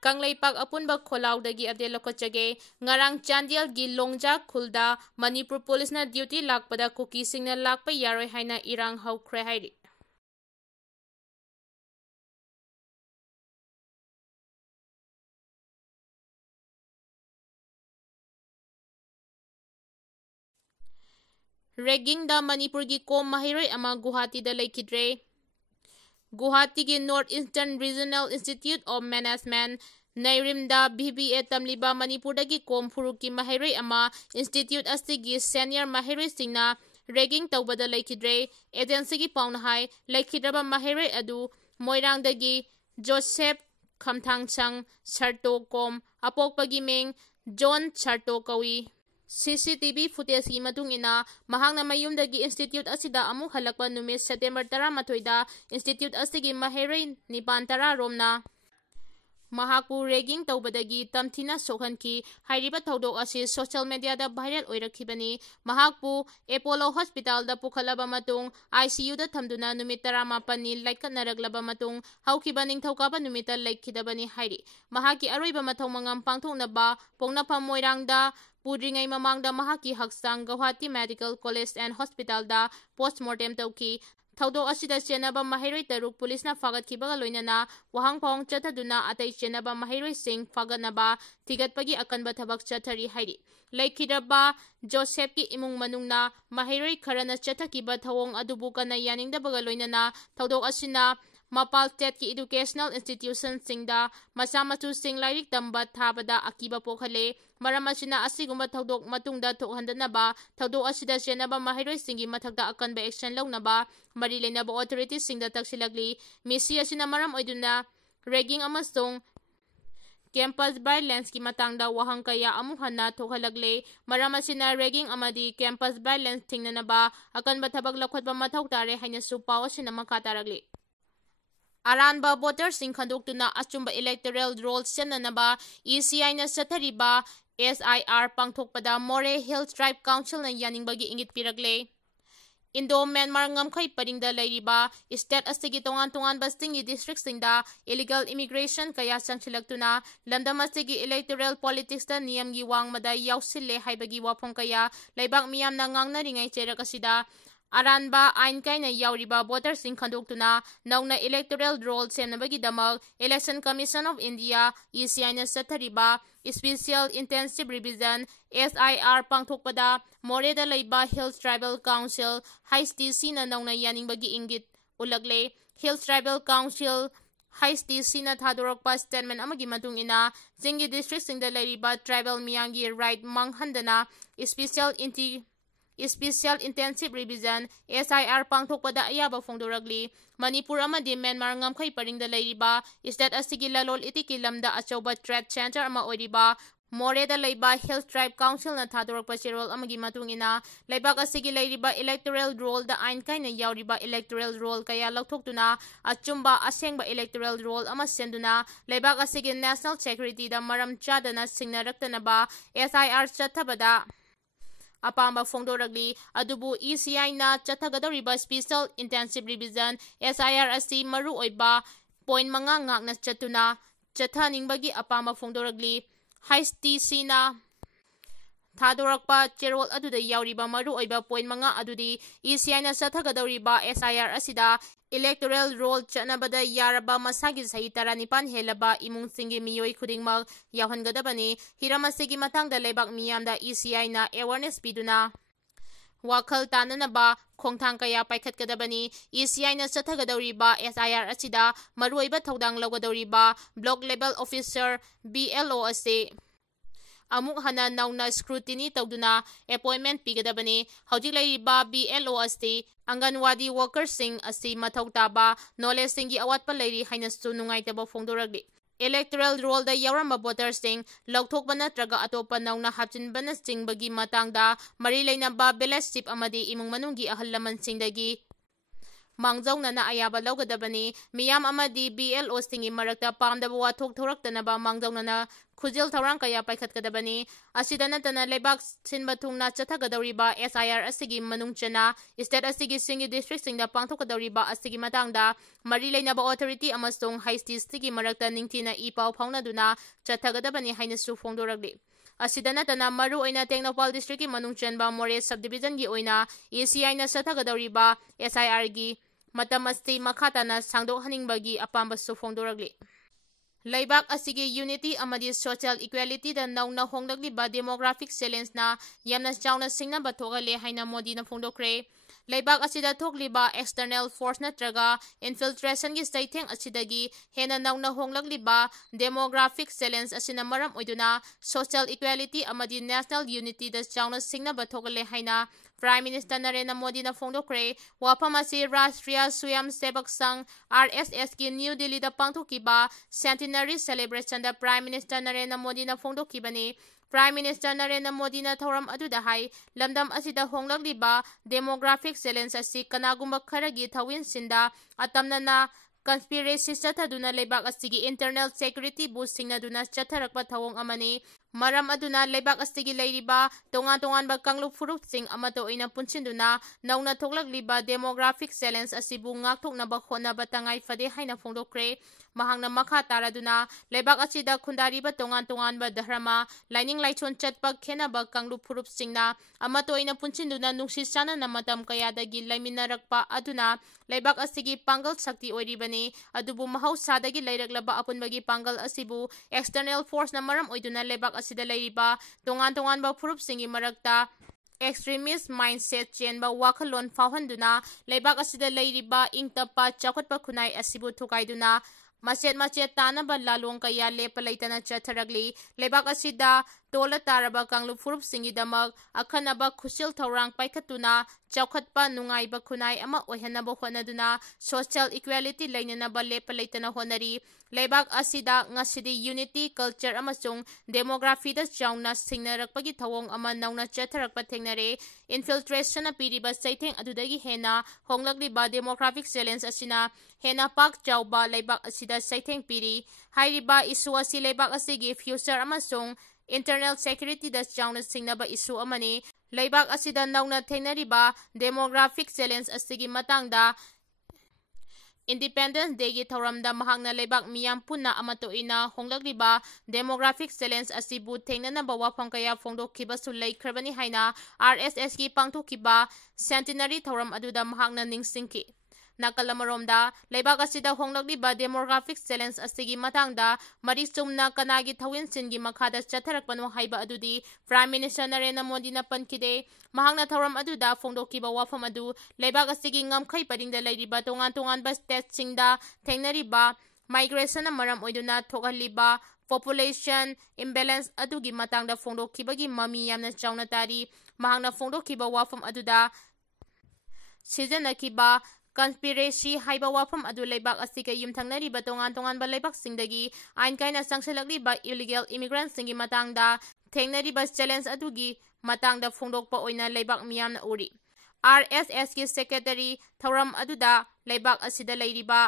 Kangla apunba kholaudagi update lokochage ngarang Chandiel gi Longja khulda Manipur police na duty Lakpada Kuki Singna lakpa yaroi haina Erang Hourkhare hairi. Ragging da Manipur gi kom mahiroi ama Guwahati da laikidre. Guwahati gi North Eastern Regional Institute of Management Nairimda BBA tamliba Manipur dagi kom furuki mahiroi ama institute asigi senior mahiroi singna ragging tawbada laikidre. Agency gi pauna hai laikidraba mahiroi adu Moirang dagi Joseph Khamthangchang Sarto kom apokpagi meng John Sarto kawi. CCTV footage ki matung ina mahangna mayumdagi institute asida amuk halakpa numit September 13 da institute asigi mahiroi 9 romna Mahaku ragging tawbadagi tamthina sokhanki hairiba thodok asi social media da viral oirakhibani. Mahakpu Apollo Hospital da pukhalaba matung ICU da thamduna numit 18 ni laikatnaraglaba matung haukiba ningthokaba numita laikhidabani hairi. Mahaki aroiba mathau mangam pangthoknaba Pongnapam Moirang da pudringai mamangda mahaki haksang Guwahati Medical College and Hospital da postmortem tauki. Thodok asida chenaba mahiroi taruk police na fagatkibaga loinana wahangpong chathaduna atai chenaba mahiroi sing faganaba thigatpagi akanba thabak chathari hairi. Laikhidaba Joseph ki imung manungna mahiroi kharana chathakiba thawong adubu kana yaningdabaga loinana thodok asina Mapal State ki educational institution singda masamatu sing lairik tamba thabada akiba pokhale. Maram asina asigumba thodok matungda thokhandanaba thodok asida chenaba mahiroi singi mathakda akanba action launaba mari lenaba authorities singda taksilagli. Misi asina maram oiduna ragging amasong campus violence ki matangda wahang kaya amuk hana thokhalagle. Maram asina ragging amadi campus violence thingnanaba akanba thabak lakhotba mathau tare haina supaw asina makataragli. Aranba voters sing khandoktuna achumba electoral roll senanaba ECI na sathariba SIR pangthokpada Moreh Hill Tribe Council na yaningbagi ingit piragle. Indo Myanmar ngamkhai paringda lairiba state asigi tongan bastingi district singda illegal immigration kaya sangsilaktuna landam asigi electoral politics da niyamgi wangmada yausille haibagi wapong kaya laibak miyamna ngangnaringai cherakasida Aranba ain kaina yauriba voters sing khandoktuna nauna electoral roll senabagi damak Election Commission of India ECI na sathariba Special Intensive Revision SIR pangthokpada Moreh da laiba Hills Tribal Council HTC na nauna yaningbagi ingit ulagle. Hills Tribal Council HTC na thadorokpa statement amagi matung ina jingi district singda lairiba tribal miyangi right manghandana Special Intensive Revision SIR pangthokpada ayaba fongdoragli. Manipur amadi Myanmar ngamkhai paringda lairiba state asigi lalol itiki lamda achauba trade center ama oiriba Moreh da laiba Hills Tribe Council na thadorokpa cherol amagi matung ina laibak asigi lairiba electoral roll da ain kaina yauriba electoral roll kaya lauthokduna achumba asengba electoral roll ama senduna laibak asigi national security da maram chadana singnaraktanaba SIR chathabada apamba fongdoragli. Adubu ECI na chathagadoriba Special Intensive Revision SIR asi maru oiba point mga ngakna chatuna chathaningbagi apamba fongdoragli. HTC na Thadorakpa cherol aduda yauriba maru oiba point mga adudi ECI na chathagadoriba SIR asida electoral roll chanabada yaraba masagi sahi 19 helaba imung singi miyoi khudingmak yawhangadabani. Hiram asigi matangda laibak miyamda ECI na awareness piduna wakhal tananaba khongthang kaya paikhatgadabani. ECI na chathagadoriba SIR asida maruoiba thodang lawgadoriba block level officer BLO ase amuk hana nauna scrutiny tawduna appointment pigadabani. Hojik lairiba BLO asti Anganwadi workers sing asi mathau taba knowledge singi awatpa lairi hainasu nungaitaba fongdoragli. Electoral roll da yauramba voters sing lauthokba natraga atopa nauna hapchinbana singbagi matangda mari lainaba ballot slip amadi imung manunggi ahal laman singdagi ꯃꯥꯡꯖꯧꯅꯅ ꯑꯌꯥꯕ ꯂꯧꯒꯗꯕꯅꯤ ꯃꯤꯌꯥꯝ ꯑꯃꯗꯤ BLOꯁꯤꯡꯒꯤ ꯃꯔꯛꯇ ꯄꯥꯝꯗꯕ ꯋꯥꯊꯣꯛ ꯊꯣꯔꯛꯇꯅꯕ ꯃꯥꯡꯖꯧꯅꯅ ꯈꯨꯖꯤꯜ ꯊꯧꯔꯥꯡ ꯀꯌꯥ ꯄꯥꯏꯈꯠꯀꯗꯕꯅꯤ ꯑꯁꯤꯗ ꯅꯠꯇꯅ ꯂꯩꯕꯥꯛ ꯁꯤꯟꯕ ꯊꯨꯡꯅ ꯆꯠꯊꯒꯗꯧꯔꯤꯕ SIR ꯑꯁꯤꯒꯤ ꯃꯅꯨꯡ ꯆꯟꯅ ꯁ꯭ꯇꯦꯠ ꯑꯁꯤꯒꯤ ꯁꯤꯡꯒꯤ ꯗꯤꯁꯇ꯭ꯔꯤꯛꯁꯤꯡꯗ ꯄꯥꯡꯊꯣꯛꯀꯗꯧꯔꯤꯕ ꯑꯁꯤꯒꯤ ꯃꯇꯥꯡꯗ ꯃꯔꯤ ꯂꯩꯅꯕ ꯑꯣꯊꯣꯔꯤꯇꯤ ꯑꯃꯁꯨꯡ ꯍꯩꯁꯇꯤꯁꯤꯒꯤ ꯃꯔꯛꯇ ꯅꯤꯡꯊꯤꯅ ꯏ ꯄꯥꯎ ꯐꯥꯎꯅꯗꯨꯅ ꯆꯠꯊꯒꯗꯕꯅꯤ ꯍꯥꯏꯅꯁꯨ ꯐꯣꯡꯗꯣꯔꯛꯂꯤ ꯑꯁꯤꯗ ꯅꯠꯇꯅ ꯃꯔꯨꯑꯣꯏꯅ ꯇꯦꯡꯅꯧꯄꯥꯜ ꯗꯤꯁꯇ꯭ꯔꯤꯛꯀꯤ ꯃꯅꯨꯡ ꯆꯟꯕ ꯃꯣꯔꯦ ꯁꯕ ꯗꯤꯕꯤꯖꯟꯒꯤ ꯑꯣꯏꯅ ECIꯅ ꯆꯠꯊꯒꯗꯧꯔꯤꯕ SIRꯒꯤ ꯃꯇꯝ ꯑꯁꯤ ꯃꯈꯥ ꯇꯥꯅ ꯁꯥꯡꯗꯣꯛꯍꯟꯅꯤꯡꯕꯒꯤ ꯑꯄꯥꯝꯕꯁꯨ ꯐꯣꯡꯗꯣꯔꯛꯂꯤ ꯂꯩꯕꯥꯛ ꯑꯁꯤꯒꯤ ꯌꯨꯅꯤꯇꯤ ꯑꯃꯗꯤ ꯁꯣꯁꯤꯌꯦꯜ ꯏꯀ꯭ꯋꯦꯂꯤꯇꯤꯗ ꯅꯧꯅ ꯍꯣꯡꯂꯛꯂꯤꯕ ꯗꯦꯃꯣꯒ꯭ꯔꯥꯐꯤꯛ ꯆꯦꯂꯦꯟꯖꯅ ꯌꯥꯝꯅ ꯆꯥꯎꯅ ꯁꯤꯡꯅꯕ ꯊꯣꯛꯍꯜꯂꯦ ꯍꯥꯏꯅ ꯃꯣꯗꯤꯅ ꯐꯣꯡꯗꯣꯛꯈ꯭ꯔꯦ ꯂꯩꯕꯥꯛ ꯑꯁꯤꯗ ꯊꯣꯛꯂꯤꯕ ꯑꯦꯛꯁꯇꯔꯅꯦꯜ ꯐꯣꯔꯁ ꯅꯠꯇ꯭ꯔꯒ ꯏꯟꯐꯤꯜꯇ꯭ꯔꯦꯁꯟꯒꯤ ꯆꯩꯊꯦꯡ ꯑꯁꯤꯗꯒꯤ ꯍꯦꯟꯅ ꯅꯧꯅ ꯍꯣꯡꯂꯛꯂꯤꯕ ꯗꯦꯃꯣꯒ꯭ꯔꯥꯐꯤꯛ ꯆꯦꯂꯦꯟꯖ ꯑꯁꯤꯅ ꯃꯔꯝ ꯑꯣꯏꯗꯨꯅ ꯁꯣꯁꯤꯌꯦꯜ ꯏꯀ꯭ꯋꯦꯂꯤꯇꯤ ꯑꯃꯗꯤ ꯅꯦꯁꯅꯦꯜ ꯌꯨꯅꯤꯇꯤꯗ ꯆꯥꯎꯅ ꯁꯤꯡꯅꯕ ꯊꯣꯛꯍꯜꯂꯦ ꯍꯥꯏꯅ ꯄ꯭ꯔꯥꯏꯝ ꯃꯤꯅꯤꯁꯇꯔ ꯅꯔꯦꯟꯗ꯭ꯔ ꯃꯣꯗꯤꯅ ꯐꯣꯡꯗꯣꯛꯈ꯭ꯔꯦ ꯋꯥꯐꯝ ꯑꯁꯤ ꯔꯥꯁꯇ꯭ꯔꯤꯌꯥ ꯁ꯭ꯋꯌꯝꯁꯦꯕꯛ ꯁꯪꯘ RSSꯒꯤ ꯅ꯭ꯌꯨ ꯗꯤꯜꯂꯤꯗ ꯄꯥꯡꯊꯣꯛꯈꯤꯕ ꯁꯦꯟꯇꯤꯅꯔꯤ ꯁꯦꯂꯦꯕ꯭ꯔꯦꯁꯟꯗ ꯄ꯭ꯔꯥꯏꯝ ꯃꯤꯅꯤꯁꯇꯔ ꯅꯔꯦꯟꯗ꯭ꯔ ꯃꯣꯗꯤꯅ ꯐꯣꯡꯗꯣꯛꯈꯤꯕꯅꯤ ꯄ꯭ꯔꯥꯏꯝ ꯃꯤꯅꯤꯁꯇꯔ ꯅꯔꯦꯟꯗ꯭ꯔ ꯃꯣꯗꯤꯅ ꯊꯧꯔꯝ ꯑꯗꯨꯗ ꯍꯥꯏ ꯂꯝꯗꯝ ꯑꯁꯤꯗ ꯍꯣꯡꯂꯛꯂꯤꯕ ꯗꯦꯃꯣꯒ꯭ꯔꯥꯐꯤꯛ ꯆꯦꯂꯦꯟꯖ ꯑꯁꯤ ꯀꯅꯥꯒꯨꯝꯕ ꯈꯔꯒꯤ ꯊꯧꯑꯣꯏꯟꯁꯤꯟꯗ ꯑꯇꯝꯅꯅ ꯀꯟꯁꯄꯤꯔꯦꯁꯤ ꯆꯠꯊꯗꯨꯅ ꯂꯩꯕꯥꯛ ꯑꯁꯤꯒꯤ ꯏꯟꯇꯔꯅꯦꯜ ꯁꯦꯀ꯭ꯌꯨꯔꯤꯇꯤꯕꯨ ꯁꯤꯡꯅꯗꯨꯅ ꯆꯠꯊꯔꯛꯄ ꯊꯧꯑꯣꯡ ꯑꯃꯅꯤ ꯃꯔꯝ ꯑꯗꯨꯅ ꯂꯩꯕꯥꯛ ꯑꯁꯤꯒꯤ ꯂꯩꯔꯤꯕ ꯇꯣꯉꯥꯟ ꯇꯣꯉꯥꯟꯕ ꯀꯥꯡꯂꯨꯞ ꯐꯨꯔꯨꯞꯁꯤꯡ ꯑꯃꯠꯇ ꯑꯣꯏꯅ ꯄꯨꯟꯁꯤꯟꯗꯨꯅ ꯅꯧꯅ ꯊꯣꯛꯂꯛꯂꯤꯕ ꯗꯦꯃꯣꯒ꯭ꯔꯥꯐꯤꯛ ꯆꯦꯂꯦꯟꯖ ꯑꯁꯤꯕꯨ ꯉꯥꯛꯊꯣꯛꯅꯕ ꯍꯣꯠꯅꯕ ꯇꯉꯥꯏ ꯐꯗꯦ ꯍꯥꯏꯅ ꯐꯣꯡꯗꯣꯛꯈ꯭ꯔꯦ ꯃꯍꯥꯛꯅ ꯃꯈꯥ ꯇꯥꯔꯗꯨꯅ ꯂꯩꯕꯥꯛ ꯑꯁꯤꯗ ꯈꯨꯟꯗꯥꯔꯤꯕ ꯇꯣꯉꯥꯟ ꯇꯣꯉꯥꯟꯕ ꯙꯔꯃ ꯂꯥꯏꯅꯤꯡ ꯂꯥꯏꯁꯣꯟ ꯆꯠꯄ ꯈꯦꯟꯅꯕ ꯀꯥꯡꯂꯨꯞ ꯐꯨꯔꯨꯞꯁꯤꯡꯅ ꯑꯃꯠꯇ ꯑꯣꯏꯅ ꯄꯨꯟꯁꯤꯟꯗꯨꯅ ꯅꯨꯡꯁꯤ ꯆꯥꯟꯅꯅ ꯃꯇꯝ ꯀꯌꯥꯗꯒꯤ ꯂꯩꯃꯤꯟꯅꯔꯛꯄ ꯑꯗꯨꯅ ꯂꯩꯕꯥꯛ ꯑꯁꯤꯒꯤ ꯄꯥꯡꯒꯜ ꯁꯛꯇꯤ ꯑꯣꯏꯔꯤꯕꯅꯤ ꯑꯗꯨꯕꯨ ꯃꯍꯧꯁꯥꯗꯒꯤ ꯂꯩꯔꯛꯂꯕ ꯑꯄꯨꯟꯕꯒꯤ ꯄꯥꯡꯒꯜ ꯑꯁꯤꯕꯨ ꯑꯦꯛꯁꯇꯔꯅꯦꯜ ꯐꯣꯔꯁꯅ ꯃꯔꯝ ꯑꯣꯏꯗꯨꯅ ꯂꯩꯕꯥꯛ ꯑꯁꯤꯗ ꯂꯩꯔꯤꯕ ꯇꯣꯉꯥꯟ ꯇꯣꯉꯥꯟꯕ ꯐꯨꯔꯨꯞꯁꯤꯡꯒꯤ ꯃꯔꯛꯇ ꯑꯦꯛꯁꯇ꯭ꯔꯤꯃꯤꯁ ꯃꯥꯏꯟꯗꯁꯦꯠ ꯆꯦꯟꯕ ꯋꯥꯈꯜꯂꯣꯟ ꯐꯥꯎꯍꯟꯗꯨꯅ ꯂꯩꯕꯥꯛ ꯑꯁꯤꯗ ꯂꯩꯔꯤꯕ ꯏꯪꯇꯞꯄ ꯆꯥꯎꯈꯠꯄ ꯈꯨꯟꯅꯥꯏ ꯑꯁꯤꯕꯨ ꯊꯨꯒꯥꯏꯗꯨꯅ ꯃꯆꯦꯠ ꯃꯆꯦꯠ ꯇꯥꯅꯕ ꯂꯥꯂꯣꯡ ꯀꯌꯥ ꯂꯦꯞꯄ ꯂꯩꯇꯅ ꯆꯠꯊꯔꯛꯂꯤ ꯂꯩꯕꯥꯛ ꯑꯁꯤꯗ ꯇꯣꯜꯂ ꯇꯥꯔꯕ ꯀꯥꯡꯂꯨꯞ ꯐꯨꯔꯨꯞꯁꯤꯡꯒꯤꯗꯃꯛ ꯑꯈꯟꯅꯕ ꯈꯨꯠꯁꯤꯜ ꯊꯧꯔꯥꯡ ꯄꯥꯏꯈꯠꯇꯨꯅ ꯆꯥꯎꯈꯠꯄ ꯅꯨꯡꯉꯥꯏꯕ ꯈꯨꯟꯅꯥꯏ ꯑꯃ ꯑꯣꯏꯍꯟꯅꯕ ꯍꯣꯠꯅꯗꯨꯅ ꯁꯣꯁꯤꯌꯦꯜ ꯏꯀ꯭ꯋꯦꯂꯤꯇꯤ ꯂꯩꯅꯅꯕ ꯂꯦꯞꯄ ꯂꯩꯇꯅ ꯍꯣꯠꯅꯔꯤ ꯂꯩꯕꯥꯛ ꯑꯁꯤꯗ ꯉꯁꯤꯗꯤ ꯌꯨꯅꯤꯇꯤ ꯀꯜꯆꯔ ꯑꯃꯁꯨꯡ ꯗꯦꯃꯣꯒ꯭ꯔꯥꯐꯤꯗ ꯆꯥꯎꯅ ꯁꯤꯡꯅꯔꯛꯄꯒꯤ ꯊꯧꯑꯣꯡ ꯑꯃ ꯅꯧꯅ ꯆꯠꯊꯔꯛꯄ ꯊꯦꯡꯅꯔꯦ ꯏꯟꯐꯤꯜꯇ꯭ꯔꯦꯁꯟꯅ ꯄꯤꯔꯤꯕ ꯆꯩꯊꯦꯡ ꯑꯗꯨꯗꯒꯤ ꯍꯦꯟꯅ ꯍꯣꯡꯂꯛꯂꯤꯕ ꯗꯦꯃꯣꯒ꯭ꯔꯥꯐꯤꯛ ꯆꯦꯂꯦꯟꯖ ꯑꯁꯤꯅ ꯍꯦꯟꯅ ꯄꯥꯛ ꯆꯥꯎꯕ ꯂꯩꯕꯥꯛ ꯑꯁꯤꯗ ꯆꯩꯊꯦꯡ ꯄꯤꯔꯤ ꯍꯥꯏꯔꯤꯕ ꯏꯁꯨ ꯑꯁꯤ ꯂꯩꯕꯥꯛ ꯑꯁꯤꯒꯤ ꯐ꯭ꯌꯨꯆꯔ ꯑꯃꯁꯨꯡ ꯏꯟꯇꯔꯅꯦꯜ ꯁꯦꯀ꯭ꯌꯨꯔꯤꯇꯤꯗ ꯆꯥꯎꯅ ꯁꯤꯡꯅꯕ ꯏꯁꯨ ꯑꯃꯅꯤ ꯂꯩꯕꯥꯛ ꯑꯁꯤꯗ ꯅꯧꯅ ꯊꯦꯡꯅꯔꯤꯕ ꯗꯦꯃꯣꯒ꯭ꯔꯥꯐꯤꯛ ꯆꯦꯂꯦꯟꯖ ꯑꯁꯤꯒꯤ ꯃꯇꯥꯡꯗ ꯏꯟꯗꯤꯄꯦꯟꯗꯦꯟꯁ ꯗꯦꯒꯤ ꯊꯧꯔꯝꯗ ꯃꯍꯥꯛꯅ ꯂꯩꯕꯥꯛ ꯃꯤꯌꯥꯝ ꯄꯨꯟꯅ ꯑꯃꯠꯇ ꯑꯣꯏꯅ ꯍꯣꯡꯂꯛꯂꯤꯕ ꯗꯦꯃꯣꯒ꯭ꯔꯥꯐꯤꯛ ꯆꯦꯂꯦꯟꯖ ꯑꯁꯤꯕꯨ ꯊꯦꯡꯅꯅꯕ ꯋꯥꯐꯝ ꯀꯌꯥ ꯐꯣꯡꯗꯣꯛꯈꯤꯕꯁꯨ ꯂꯩꯈ꯭ꯔꯕꯅꯤ ꯍꯥꯏꯅ RSSꯒꯤ ꯄꯥꯡꯊꯣꯛꯈꯤꯕ ꯁꯦꯟꯇꯤꯅꯔꯤ ꯊꯧꯔꯝ ꯑꯗꯨꯗ ꯃꯍꯥꯛꯅ ꯅꯤꯡꯁꯤꯡꯈꯤ ꯅꯥꯀꯜ ꯑꯃꯔꯣꯝꯗ ꯂꯩꯕꯥꯛ ꯑꯁꯤꯗ ꯍꯣꯡꯂꯛꯂꯤꯕ ꯗꯦꯃꯣꯒ꯭ꯔꯥꯐꯤꯛ ꯆꯦꯂꯦꯟꯖ ꯑꯁꯤꯒꯤ ꯃꯇꯥꯡꯗ ꯃꯔꯤꯛ ꯆꯨꯝꯅ ꯀꯅꯥꯒꯤ ꯊꯧꯑꯣꯏꯟꯁꯤꯟꯒꯤ ꯃꯈꯥꯗ ꯆꯠꯊꯔꯛꯄꯅꯣ ꯍꯥꯏꯕ ꯑꯗꯨꯗꯤ ꯄ꯭ꯔꯥꯏꯝ ꯃꯤꯅꯤꯁꯇꯔ ꯅꯔꯦꯟꯗ꯭ꯔ ꯃꯣꯗꯤꯅ ꯄꯟꯈꯤꯗꯦ ꯃꯍꯥꯛꯅ ꯊꯧꯔꯝ ꯑꯗꯨꯗ ꯐꯣꯡꯗꯣꯛꯈꯤꯕ ꯋꯥꯐꯝ ꯑꯗꯨ ꯂꯩꯕꯥꯛ ꯑꯁꯤꯒꯤ ꯉꯝꯈꯩ ꯄꯔꯤꯡꯗ ꯂꯩꯔꯤꯕ ꯇꯣꯉꯥन ꯇꯣꯉꯥꯟꯕ ꯁ꯭ꯇꯦꯠꯁꯤꯡꯗ ꯊꯦꯡꯅꯔꯤꯕ ꯃꯥꯏꯒ꯭ꯔꯦꯁꯟꯅ ꯃꯔꯝ ꯑꯣꯏꯗꯨꯅ ꯊꯣꯛꯍꯜꯂꯤꯕ ꯄꯣꯄꯨꯂꯦꯁꯟ ꯏꯝꯕꯦꯂꯦꯟꯁ ꯑꯗꯨꯒꯤ ꯃꯇꯥꯡꯗ ꯐꯣꯡꯗꯣꯛꯈꯤꯕꯒꯤ ꯃꯃꯤ ꯌꯥꯝꯅ ꯆꯥꯎꯅ ꯇꯥꯔꯤ ꯃꯍꯥꯛꯅ ꯐꯣꯡꯗꯣꯛꯈꯤꯕ ꯋꯥꯐꯝ ꯑꯗꯨꯗ ꯁꯤꯖꯤꯟꯅꯈꯤꯕ ꯀꯟꯁꯄꯤꯔꯦꯁꯤ ꯍꯥꯏꯕ ꯋꯥꯐꯝ ꯑꯗꯨ ꯂꯩꯕꯥꯛ ꯑꯁꯤꯒ ꯌꯨꯝꯊꯪꯅꯔꯤꯕ ꯇꯣꯉꯥꯟ ꯇꯣꯉꯥꯟꯕ ꯂꯩꯕꯥꯛꯁꯤꯡꯗꯒꯤ ꯑꯥꯏꯟ ꯀꯥꯏꯅ ꯆꯪꯁꯤꯜꯂꯛꯂꯤꯕ ꯏꯂꯤꯒꯦꯜ ꯏꯃꯤꯒ꯭ꯔꯦꯟꯠꯁꯤꯡꯒꯤ ꯃꯇꯥꯡꯗ ꯊꯦꯡꯅꯔꯤꯕ ꯆꯦꯂꯦꯟꯖ ꯑꯗꯨꯒꯤ ꯃꯇꯥꯡꯗ ꯐꯣꯡꯗꯣꯛꯄ ꯑꯣꯏꯅ ꯂꯩꯕꯥꯛ ꯃꯤꯌꯥꯝꯅ ꯎꯔꯤ RSSꯒꯤ ꯁꯦꯀ꯭ꯔꯦꯇꯔꯤ ꯊꯧꯔꯝ ꯑꯗꯨꯗ ꯂꯩꯕꯥꯛ ꯑꯁꯤꯗ ꯂꯩꯔꯤꯕ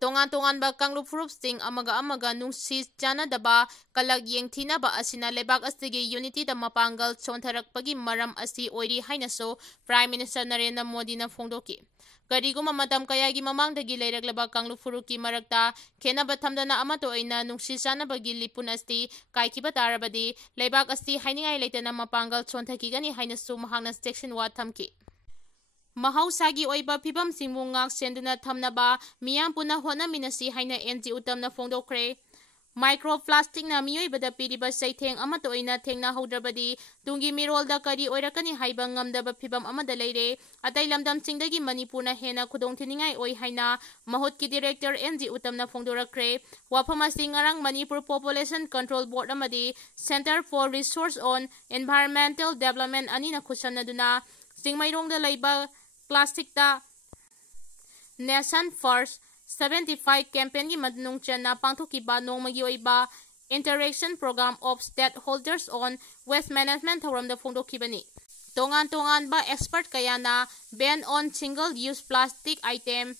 ꯇꯣꯉꯥꯟ ꯇꯣꯉꯥꯟꯕ ꯀꯥꯡꯂꯨꯞ ꯐꯨꯔꯨꯞꯁꯤꯡ ꯑꯃꯒ ꯑꯃꯒ ꯅꯨꯡꯁꯤ ꯆꯥꯟꯅꯗꯕ ꯀꯂꯛ ꯌꯦꯡꯊꯤꯅꯕ ꯑꯁꯤꯅ ꯂꯩꯕꯥꯛ ꯑꯁꯤꯒꯤ ꯌꯨꯅꯤꯇꯤꯗ ꯃꯄꯥꯡꯒꯜ ꯁꯣꯟꯊꯔꯛꯄꯒꯤ ꯃꯔꯝ ꯑꯁꯤ ꯑꯣꯏꯔꯤ ꯍꯥꯏꯅꯁꯨ ꯄ꯭ꯔꯥꯏꯝ ꯃꯤꯅꯤꯁꯇꯔ ꯅꯔꯦꯟꯗ꯭ꯔ ꯃꯣꯗꯤꯅ ꯐꯣꯡꯗꯣꯛꯈꯤ ꯀꯔꯤꯒꯨꯝꯕ ꯃꯇꯝ ꯀꯌꯥꯒꯤ ꯃꯃꯥꯡꯗꯒꯤ ꯂꯩꯔꯛꯂꯕ ꯀꯥꯡꯂꯨꯞ ꯐꯨꯔꯨꯞꯀꯤ ꯃꯔꯛꯇ ꯈꯦꯟꯅꯕ ꯊꯝꯗꯅ ꯑꯃꯠꯇ ꯑꯣꯏꯅ ꯅꯨꯡꯁꯤ ꯆꯥꯟꯅꯕꯒꯤ ꯂꯤꯄꯨꯟ ꯑꯁꯤ ꯀꯥꯏꯈꯤꯕ ꯇꯥꯔꯕꯗꯤ ꯂꯩꯕꯥꯛ ꯑꯁꯤ ꯍꯥꯏꯅꯤꯡꯉꯥꯏ ꯂꯩꯇꯅ ꯃꯄꯥꯡꯒꯜ ꯁꯣꯟꯊꯈꯤꯒꯅꯤ ꯍꯥꯏꯅꯁꯨ ꯃꯍꯥꯛꯅ ꯆꯦꯛꯁꯤꯟꯋꯥ ꯊꯝꯈꯤ ꯃꯍꯧꯁꯥꯒꯤ ꯑꯣꯏꯕ ꯐꯤꯕꯝꯁꯤꯡꯕꯨ ꯉꯥꯛ ꯁꯦꯟꯗꯨꯅ ꯊꯝꯅꯕ ꯃꯤꯌꯥꯝ ꯄꯨꯟꯅ ꯍꯣꯠꯅꯃꯤꯟꯅꯁꯤ ꯍꯥꯏꯅ NG ꯎꯇꯝꯅ ꯐꯣꯡꯗꯣꯛꯈ꯭ꯔꯦ ꯃꯥꯏꯀ꯭ꯔꯣꯄ꯭ꯂꯥꯁꯇꯤꯛꯅ ꯃꯤꯑꯣꯏꯕꯗ ꯄꯤꯔꯤꯕ ꯆꯩꯊꯦꯡ ꯑꯃꯠꯇ ꯑꯣꯏꯅ ꯊꯦꯡꯅꯍꯧꯗ꯭ꯔꯕꯗꯤ ꯇꯨꯡꯒꯤ ꯃꯤꯔꯣꯜꯗ ꯀꯔꯤ ꯑꯣꯏꯔꯛꯀꯅꯤ ꯍꯥꯏꯕ ꯉꯝꯗꯕ ꯐꯤꯚꯝ ꯑꯃꯗ ꯂꯩꯔꯦ ꯑꯇꯩ ꯂꯝꯗꯝꯁꯤꯡꯗꯒꯤ ꯃꯅꯤꯄꯨꯔꯅ ꯍꯦꯟꯅ ꯈꯨꯗꯣꯡꯊꯤꯅꯤꯡꯉꯥꯏ ꯑꯣꯏ ꯍꯥꯏꯅ ꯃꯍꯨꯠꯀꯤ ꯗꯤꯔꯦꯛꯇꯔ NG ꯎꯇꯝꯅ ꯐꯣꯡꯗꯣꯔꯛꯈ꯭ꯔꯦ ꯋꯥꯐꯝ ꯑꯁꯤ ꯉꯔꯥꯡ ꯃꯅꯤꯄꯨꯔ ꯄꯣꯄꯨꯂꯦꯁꯟ ꯀꯟꯇ꯭ꯔꯣꯜ ꯕꯣꯔꯗ ꯑꯃꯗꯤ centre for resource on environmental development ꯑꯅꯤꯅ ꯈꯨꯠꯁꯝꯅꯗꯨꯅ ꯆꯤꯡꯃꯩꯔꯣꯡꯗ ꯂꯩꯕ ꯀ꯭ꯂꯥꯁꯤꯛꯇ ꯅꯦꯁꯟ ꯐꯥꯔꯁ 75 ꯀꯦꯝꯄꯦꯟꯒꯤ ꯃꯅꯨꯡ ꯆꯟꯅ ꯄꯥꯡꯊꯣꯛꯈꯤꯕ ꯅꯣꯡꯃꯒꯤ ꯑꯣꯏꯕ interaction program of stakeholders on waste management ꯊꯧꯔꯝꯗ ꯐꯣꯡꯗꯣꯛꯈꯤꯕꯅꯤ tongan-tonganba expert kayana ban on single-use plastic item,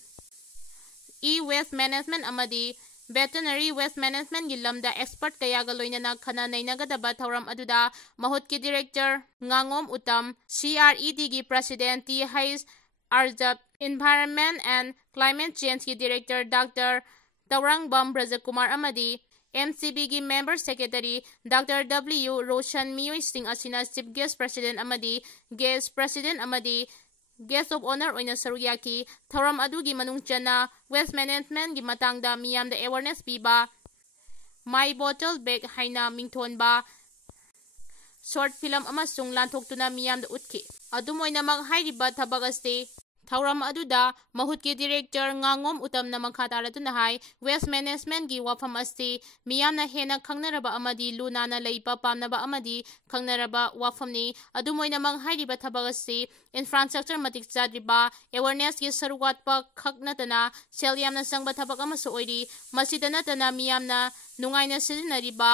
e-waste management amadi veterinary waste management gi lamda expert kayaga loinana khana nainagadaba thauram aduda mahutki director ngangom utam, CRED gi president T.H. Arjab, environment and climate change gi director Dr. Taurangbam Brajakumar amadi MCB gi member secretary Dr. W. Roshan Miyoi Singh asina chief guest president amadi guest president amadi guest of honor oina saruyaki thauram adugi manung chana waste management gi matangda miyamda awareness piba, my bottle bag haina mingthonba short film amasung lanthokuna miyamda utki adumoina mag hairiba thabak ase thauram aduda mahutki director ngangom utamna makhataratu hai waste management gi wafam ase miyamna hena khangnaraba amadi lunana leipa pamnaba amadi khangnaraba wafamni adumoina mag hairiba thabak ase infrastructure matik chadriba awareness gi sarwatpa khaknatana selyamna sangba thabak amasu oiri masida natana miyamna nungaina sirinariba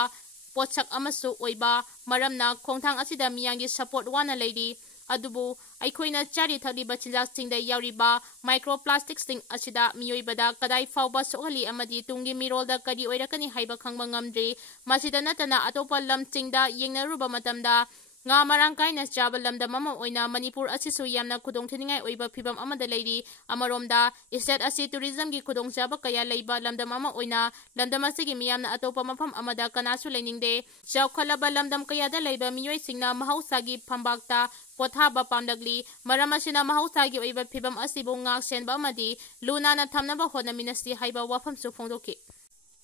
potsak amasu oiba maramna khongthang asida miyangi support wana leiri adubu aikoina chari thaliba chinjak singda yauriba microplastics sing asida miyoibada kadai fawba sohali amadi tungi mirolda kari oirakani haiba khangba ngamdri masida natana atopa lam chingda yengnaruba matamda nga marang kaina chaba lamda mama oina Manipur asisu yamna khudong thiningai oiba phibam amada leiri amaromda state asi tourism gi khudong chaba kaya leiba lamda mama oina lamdam asigi miyamna atopa mafam amada kanasu leiningde chawkhalaba lamdam kaya da leiba miyoi singna mahausagi phambakta pothaba pamdagli maramasina mahausagi oiba phibam asibu ngak senba amadi lunana thamnaba honaminasti haiba wafam su phongdoki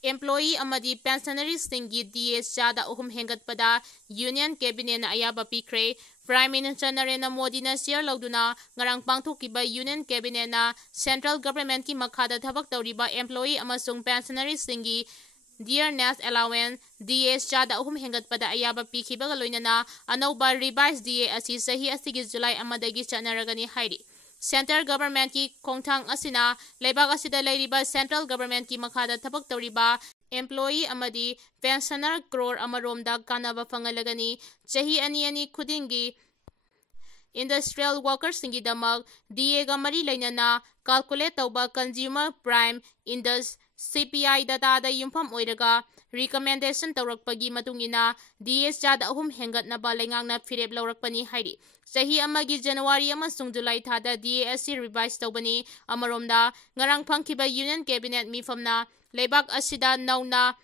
employee amadi pensionary singi DS chada uhum hengatpada union cabinet na ayaba pikre Prime Minister Narendra Modi na share lauduna ngarang pangthokiba union cabinet na central government ki makhada thabak tawriba employee amasung pensionary singi dearness allowance DS chada uhum hengatpada ayaba pikhibaga loinana anauba revised DA asi sahi asigi July amadagi chanaragani hairi Central Government ki khongthang asina leibak asida leiriba Central Government ki makhada thabak tawriba employee amadi pensioner crore amaromda kanaba fangalagani chahi ani khudingi industrial workers singi damak DA ga mari lainana calculate tawba consumer prime index CPI data da yumpham oiraga recommendation tawrakpagi matungina DS chada ahum hengatnaba lengangna firep lawrakpani hairi sahi amagi January amasung July thada DASC revise tawbani amaromda ngarang phangkiba union cabinet mifamna leibak asida nauna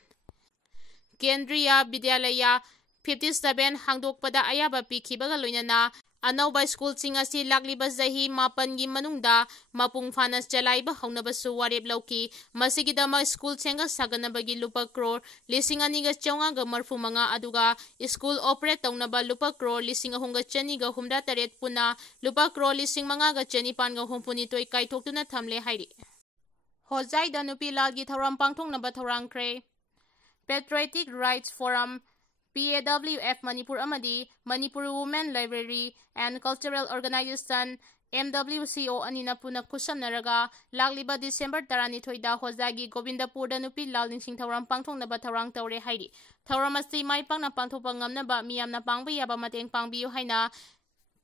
Kendriya Vidyalaya 57 hangdokpada ayaba pikhibaga loinana anauba school sing asi lakliba zahi mapangi manungda mapung fana chalaiba haunabasu warep lauki masigidama school chenga saganabagi lupa crore lising aniga chonga ga marfu manga aduga school operate tawnaba lupa crore lising ahunga chani ga humda taret puna lupa crore lising manga ga chani pan ga humpuni toy kai thoktuna thamle hairi hojai da nupi lalgi thoram pangthong naba thorangkre Patriotic Rights Forum PAWF Manipur amadi Manipur Women Library and Cultural Organization MWCO anina puna kusam naraga lakliba December 12 da hojagi Govindapur da nupi lal ningsing thauram pangthong naba thaurang tawre hairi thauram asi mai pangna pangthopa ngamnaba miyamna pangba yaba mateng pangbiyu haina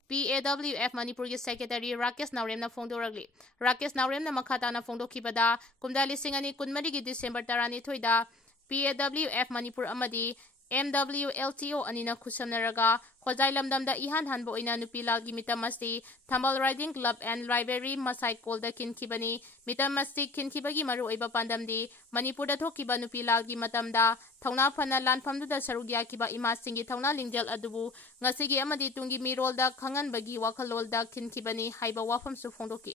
PAWF Manipur ki Secretary Rakesh Nauremna phongdoragli Rakesh Nauremna makhatana phongdokhibada kumda lising ani kunmari gi December 12 da PAWF Manipur amadi MWLTO anina khusamnaraga khojai lamdamda ihan hanbo oina nupilal gi mitamasti Thambal Riding Club and Library Masai Kolda kinkibani mitamasti kinkibagi maru oiba pandamdi Manipur da thokiba nupilal gi matamda thongna phana lanphamduda sarugya kiba imasingi thongna lingjal adubu ngasigi amadi tungi mirolda khangan bagi wakhalolda kinkibani haiba wafam su phongdoki